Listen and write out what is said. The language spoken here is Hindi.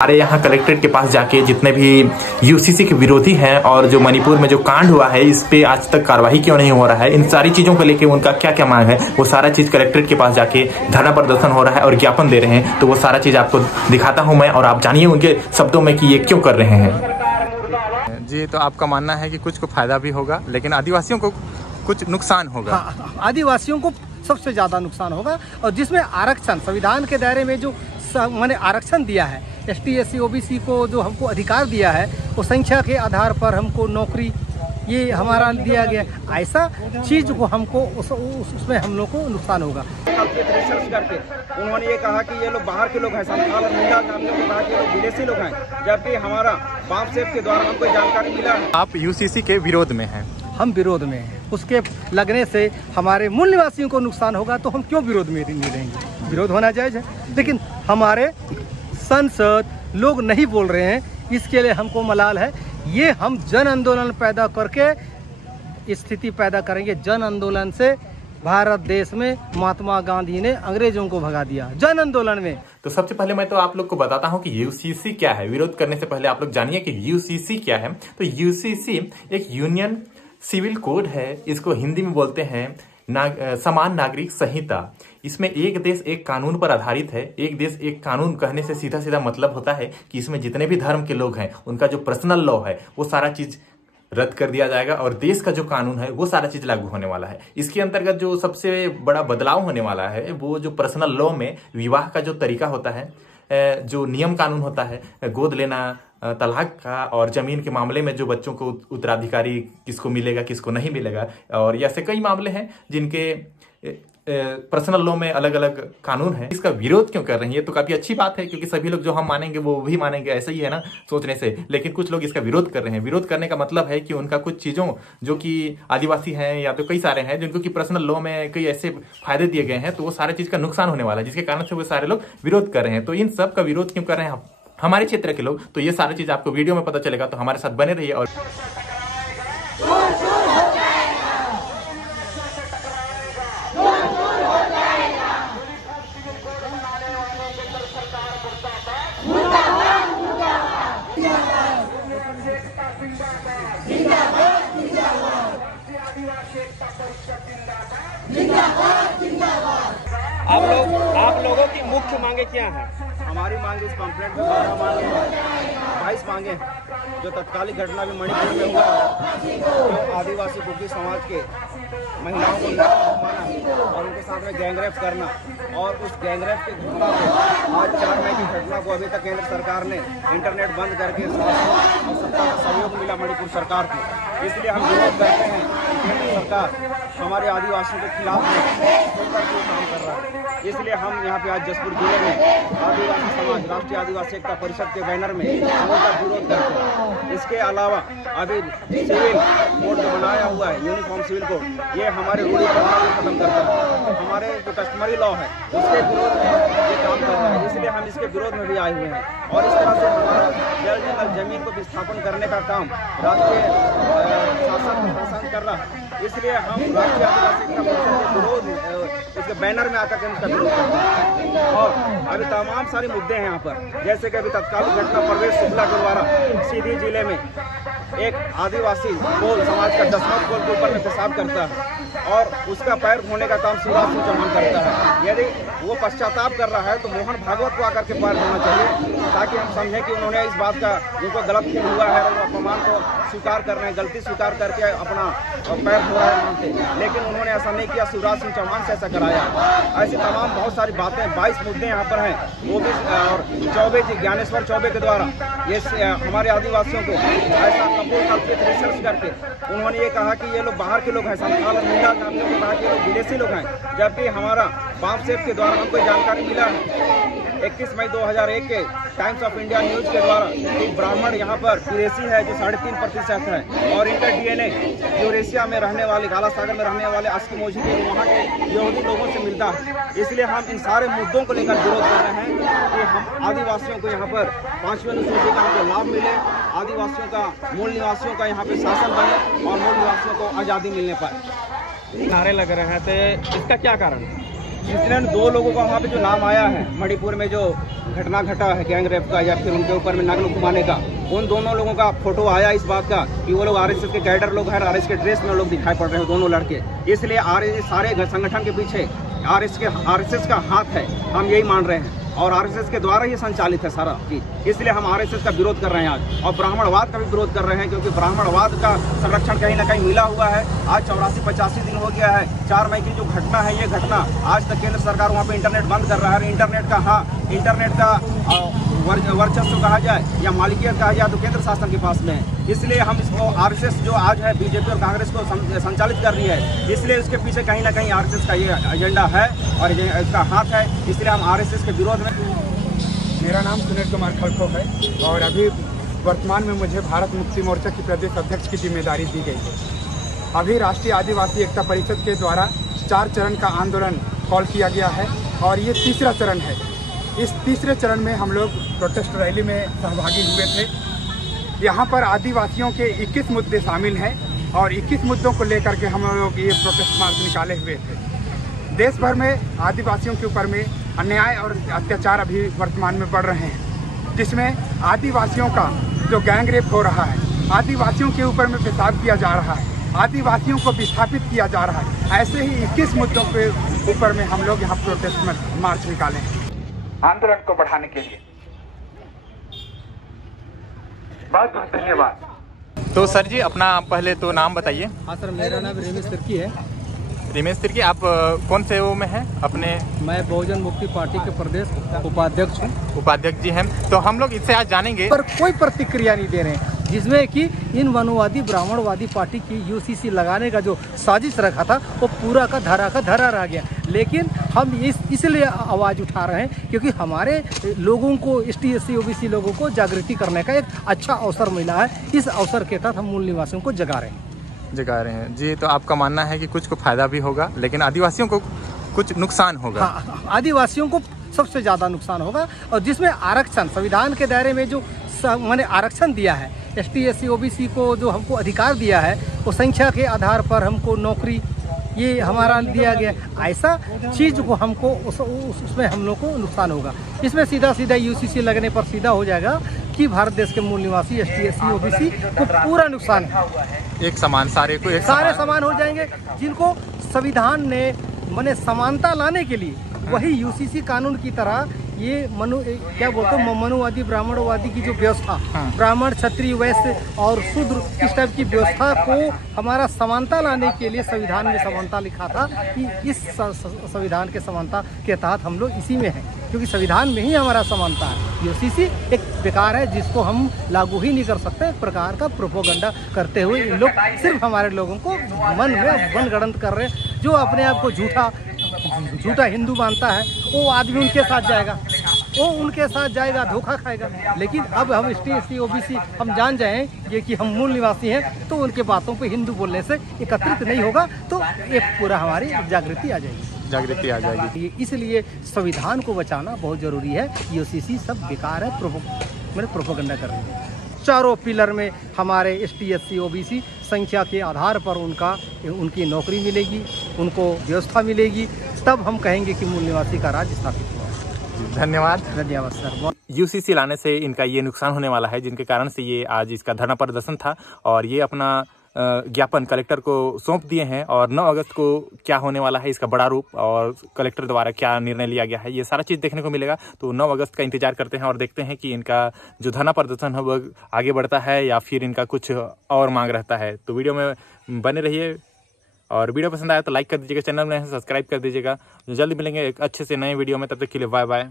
हमारे यहाँ कलेक्ट्रेट के पास जाके जितने भी यूसीसी के विरोधी हैं और जो मणिपुर में जो कांड हुआ है इस पे आज तक कार्रवाई क्यों नहीं हो रहा है, इन सारी चीजों को लेके उनका क्या क्या मांग है, वो सारा चीज कलेक्ट्रेट के पास जाके धरना प्रदर्शन हो रहा है और ज्ञापन दे रहे हैं। तो वो सारा चीज आपको दिखाता हूँ मैं और आप जानिए उनके शब्दों में कि ये क्यों कर रहे हैं। जी, तो आपका मानना है कि कुछ को फायदा भी होगा लेकिन आदिवासियों को कुछ नुकसान होगा। हाँ, आदिवासियों को सबसे ज्यादा नुकसान होगा। और जिसमें आरक्षण संविधान के दायरे में जो मैंने आरक्षण दिया है, ST SC OBC को जो हमको अधिकार दिया है, वो संख्या के आधार पर हमको नौकरी ये हमारा दिया गया, ऐसा चीज को हमको उसमें हम लोग को नुकसान होगा। रिसर्च करके उन्होंने ये कहा कि ये लोग बाहर के लोग हैं, संथाल और मुंडा जातियों को कहा कि ये लोग विदेशी लोग हैं, जबकि हमारा बाप सेफ के द्वारा हमको जानकारी मिला है। आप UCC के विरोध में हैं? हम विरोध में हैं। उसके लगने से हमारे मूल निवासियों को नुकसान होगा तो हम क्यों विरोध में नहीं रहेंगे। विरोध होना जायज है, लेकिन हमारे संसद लोग नहीं बोल रहे हैं, इसके लिए हमको मलाल है। ये हम जन आंदोलन पैदा करके स्थिति पैदा करेंगे। जन आंदोलन से भारत देश में महात्मा गांधी ने अंग्रेजों को भगा दिया, जन आंदोलन में। तो सबसे पहले मैं तो आप लोग को बताता हूं कि यूसीसी क्या है। विरोध करने से पहले आप लोग जानिए कि यूसीसी क्या है। तो यूसीसी एक यूनियन सिविल कोड है, इसको हिंदी में बोलते हैं समान नागरिक संहिता। इसमें एक देश एक कानून पर आधारित है। एक देश एक कानून कहने से सीधा सीधा मतलब होता है कि इसमें जितने भी धर्म के लोग हैं उनका जो पर्सनल लॉ है वो सारा चीज रद्द कर दिया जाएगा और देश का जो कानून है वो सारा चीज लागू होने वाला है। इसके अंतर्गत जो सबसे बड़ा बदलाव होने वाला है वो जो पर्सनल लॉ में विवाह का जो तरीका होता है, जो नियम कानून होता है, गोद लेना, तलाक का और जमीन के मामले में जो बच्चों को उत्तराधिकारी किसको मिलेगा किसको नहीं मिलेगा, और ऐसे कई मामले हैं जिनके पर्सनल लॉ में अलग अलग कानून है। इसका विरोध क्यों कर रही है? तो काफी अच्छी बात है क्योंकि सभी लोग जो हम मानेंगे वो भी मानेंगे, ऐसा ही है ना सोचने से। लेकिन कुछ लोग इसका विरोध कर रहे हैं। विरोध करने का मतलब है कि उनका कुछ चीजों जो कि आदिवासी हैं या तो कई सारे हैं जिनको कि पर्सनल लॉ में कई ऐसे फायदे दिए गए हैं, तो वो सारे चीज का नुकसान होने वाला है, जिसके कारण से वो सारे लोग विरोध कर रहे हैं। तो इन सब का विरोध क्यों कर रहे हैं हमारे क्षेत्र के लोग, तो ये सारी चीज आपको वीडियो में पता चलेगा। तो हमारे साथ बने रहिए। और आप लोगों की मुख्य मांगे क्या है? हमारी मांग इस पंपलेट में 12 मांगे हैं, 22 मांगे हैं। जो तत्कालिक घटना भी मणिपुर में हुआ है, तो आदिवासी कुकी समाज के महिलाओं को माना और उनके साथ में गैंगरेप करना, और उस गैंगरेप की घटना को आज 4 मई की घटना को अभी तक केंद्र सरकार ने इंटरनेट बंद करके शासन और सत्ता का सहयोग मिला मणिपुर सरकार को। इसलिए हम विरोध करते हैं कि केंद्र सरकार हमारे आदिवासियों के खिलाफ काम कर रहा है। इसलिए हम यहाँ पे आज जसपुर जिले में आदिवासी समाज राष्ट्रीय आदिवासी एकता परिषद के बैनर में हम उनका विरोध करते हैं। इसके अलावा अभी सिविल कोड जो बनाया हुआ है, यूनिफॉर्म सिविल कोड, ये हमारे रूढ़ी प्रथा को खत्म करता है। हमारे जो कस्टमरी लॉ है उसके विरोध में ये काम कर रहा है। इसलिए हम इसके विरोध में भी आए हुए हैं। और इस तरह से हमारा जल जमीन को विस्थापन करने का काम राष्ट्रीय शासन कर रहा है। इसलिए हम राष्ट्रीय आदिवासी एकता परिषद के विरोध इसके बैनर में आकर के उसका विरोध करते हैं। और अभी तमाम सारे मुद्दे हैं यहाँ पर, जैसे कि अभी तत्कालिक घटना परवेश शुक्ला के द्वारा सीधी जिले में एक आदिवासी कोल समाज का दसमत कोल के ऊपर में पेशाब करता है और उसका पैर धोने का काम शिवराज सिंह चौहान करता है। यदि वो पश्चाताप कर रहा है तो मोहन भागवत को आकर के पैर धोना चाहिए, ताकि हम समझें कि उन्होंने इस बात का उनको गलत फील हुआ है और वो अपमान को स्वीकार कर रहे हैं, गलती स्वीकार करके अपना पैर धो रहे हैं मानते। लेकिन उन्होंने ऐसा नहीं किया, शिवराज सिंह चौहान से ऐसा कराया। ऐसी तमाम बहुत सारी बातें, 22 मुद्दे यहाँ पर हैं। वो भी और चौबे जी, ज्ञानेश्वर चौबे के द्वारा ये हमारे आदिवासियों को ऐसा कल्पित रिसर्च करके उन्होंने ये कहा कि ये लोग बाहर के लोग हैं, संथाल और मुंडा जातियों को कहा कि ये लोग विदेशी लोग हैं, जबकि हमारा बाप सेफ के द्वारा हमको जानकारी मिला है 21 मई 2001 के टाइम्स ऑफ इंडिया न्यूज के द्वारा एक ब्राह्मण यहाँ पर यूरेसी है जो 3.5% है, और इनका DNA यूरेशिया में रहने वाले, गाला सागर में रहने वाले एस्किमोजी के वहाँ के यहूदी लोगों से मिलता है। इसलिए हम इन सारे मुद्दों को लेकर विरोध कर रहे हैं कि हम आदिवासियों को यहाँ पर 5वें अनुसूची का हमको लाभ मिले, आदिवासियों का, मूल निवासियों का यहाँ पे शासन बने और मूल निवासियों को आज़ादी मिलने पाए। नारे लग रहे हैं, तो इसका क्या कारण है? इंसिडेंट 2 लोगों का वहाँ पे जो नाम आया है, मणिपुर में जो घटना घटा है गैंग रेप का या फिर उनके ऊपर में नग्न घुमाने का, उन दोनों लोगों का फोटो आया इस बात का कि वो लोग आरएसएस के कैडर लोग हैं, आरएसएस के ड्रेस में लोग दिखाई पड़ रहे हैं दोनों लड़के। इसलिए सारे संगठन के पीछे आरएसएस का हाथ है, हम यही मान रहे हैं और आरएसएस के द्वारा ही संचालित है सारा चीज। इसलिए हम आरएसएस का विरोध कर रहे हैं आज, और ब्राह्मणवाद का भी विरोध कर रहे हैं, क्योंकि ब्राह्मणवाद का संरक्षण कहीं ना कहीं मिला हुआ है। आज 84-85 दिन हो गया है 4 मई की जो घटना है, ये घटना आज तक केंद्र सरकार वहाँ पे इंटरनेट बंद कर रहा है। इंटरनेट का वर्चस्व कहा जाए या मालिकियत कहा जाए तो केंद्र शासन के पास में है। इसलिए हम इसको आरएसएस जो आज है बीजेपी और कांग्रेस को संचालित कर रही है, इसलिए उसके पीछे कहीं ना कहीं आरएसएस का ये एजेंडा है और इसका हाथ है। इसलिए हम आरएसएस के विरोध में। मेरा नाम सुनील कुमार खलखो है और अभी वर्तमान में मुझे भारत मुक्ति मोर्चा की प्रदेश अध्यक्ष की जिम्मेदारी दी गई है। अभी राष्ट्रीय आदिवासी एकता परिषद के द्वारा 4 चरण का आंदोलन कॉल किया गया है और ये तीसरा चरण है। इस तीसरे चरण में हम लोग प्रोटेस्ट रैली में सहभागी हुए थे। यहाँ पर आदिवासियों के 21 मुद्दे शामिल हैं और 21 मुद्दों को लेकर के हम लोग ये प्रोटेस्ट मार्च निकाले हुए थे। देश भर में आदिवासियों के ऊपर में अन्याय और अत्याचार अभी वर्तमान में बढ़ रहे हैं, जिसमें आदिवासियों का जो गैंग रेप हो रहा है, आदिवासियों के ऊपर में पेशाब किया जा रहा है, आदिवासियों को विस्थापित किया जा रहा है। ऐसे ही 21 मुद्दों के ऊपर में हम लोग यहाँ प्रोटेस्ट मार्च निकाले हैं आंदोलन को बढ़ाने के लिए। बहुत बहुत धन्यवाद। तो सर जी अपना पहले तो नाम बताइए। हाँ सर, मेरा नाम रमेश तिर्की है। रमेश तिर्की, आप कौन से वो में हैं अपने? मैं बहुजन मुक्ति पार्टी के प्रदेश उपाध्यक्ष हूँ। उपाध्यक्ष जी हैं। तो हम लोग इससे आज जानेंगे, पर कोई प्रतिक्रिया नहीं दे रहे हैं, जिसमें कि इन वनवादी ब्राह्मणवादी पार्टी की यूसीसी लगाने का जो साजिश रखा था वो पूरा का धरा रह गया। लेकिन हम इसलिए आवाज़ उठा रहे हैं क्योंकि हमारे लोगों को ST SC OBC लोगों को जागृति करने का एक अच्छा अवसर मिला है। इस अवसर के तहत हम मूल निवासियों को जगा रहे हैं जी। तो आपका मानना है कि कुछ को फायदा भी होगा लेकिन आदिवासियों को कुछ नुकसान होगा? हाँ, आदिवासियों को सबसे ज़्यादा नुकसान होगा। और जिसमें आरक्षण संविधान के दायरे में जो मैंने आरक्षण दिया है, ST SC OBC को जो हमको अधिकार दिया है, वो संख्या के आधार पर हमको नौकरी ये हमारा दिया गया। ऐसा चीज़ को हमको उसमें हम लोग को नुकसान होगा। इसमें सीधा UCC लगने पर सीधा हो जाएगा कि भारत देश के मूल निवासी ST SC OBC को पूरा नुकसान है। एक समान सारे समान हो जाएंगे। जिनको संविधान ने माने समानता लाने के लिए वही UCC कानून की तरह ये मनुवादी ब्राह्मणवादी की जो व्यवस्था, ब्राह्मण क्षत्रिय वैश्य और शूद्र इस टाइप की व्यवस्था को हमारा समानता लाने के लिए संविधान में समानता लिखा था कि इस संविधान के समानता के तहत हम लोग इसी में हैं, क्योंकि संविधान में ही हमारा समानता है। UCC एक बेकार है जिसको हम लागू ही नहीं कर सकते। एक प्रकार का प्रोपोगंडा करते हुए इन लोग सिर्फ हमारे लोगों को मन में मनगढ़ंत कर रहे हैं। जो अपने आप को झूठा हिंदू मानता है वो आदमी उनके साथ जाएगा, धोखा खाएगा। लेकिन अब हम ST SC OBC हम जान जाएंगे कि हम मूल निवासी हैं, तो उनके बातों पे हिंदू बोलने से एकत्रित नहीं होगा, तो एक पूरा हमारी जागृति आ जाएगी। इसलिए संविधान को बचाना बहुत जरूरी है। UCC सब बेकार है, प्रोपोगंडा कर रही है। चारों पिलर में हमारे ST SC OBC संख्या के आधार पर उनकी नौकरी मिलेगी, उनको व्यवस्था मिलेगी, तब हम कहेंगे कि मूल निवासी का राज स्थापित हुआ। धन्यवाद सर। UCC लाने से इनका ये नुकसान होने वाला है, जिनके कारण से ये आज इसका धरना प्रदर्शन था और ये अपना ज्ञापन कलेक्टर को सौंप दिए हैं। और 9 अगस्त को क्या होने वाला है, इसका बड़ा रूप और कलेक्टर द्वारा क्या निर्णय लिया गया है, ये सारा चीज़ देखने को मिलेगा। तो 9 अगस्त का इंतजार करते हैं और देखते हैं कि इनका जो धरना प्रदर्शन है वो आगे बढ़ता है या फिर इनका कुछ और मांग रहता है। तो वीडियो में बने रहिए और वीडियो पसंद आया तो लाइक कर दीजिएगा, चैनल में सब्सक्राइब कर दीजिएगा। जल्दी मिलेंगे एक अच्छे से नए वीडियो में, तब तक के लिए बाय बाय।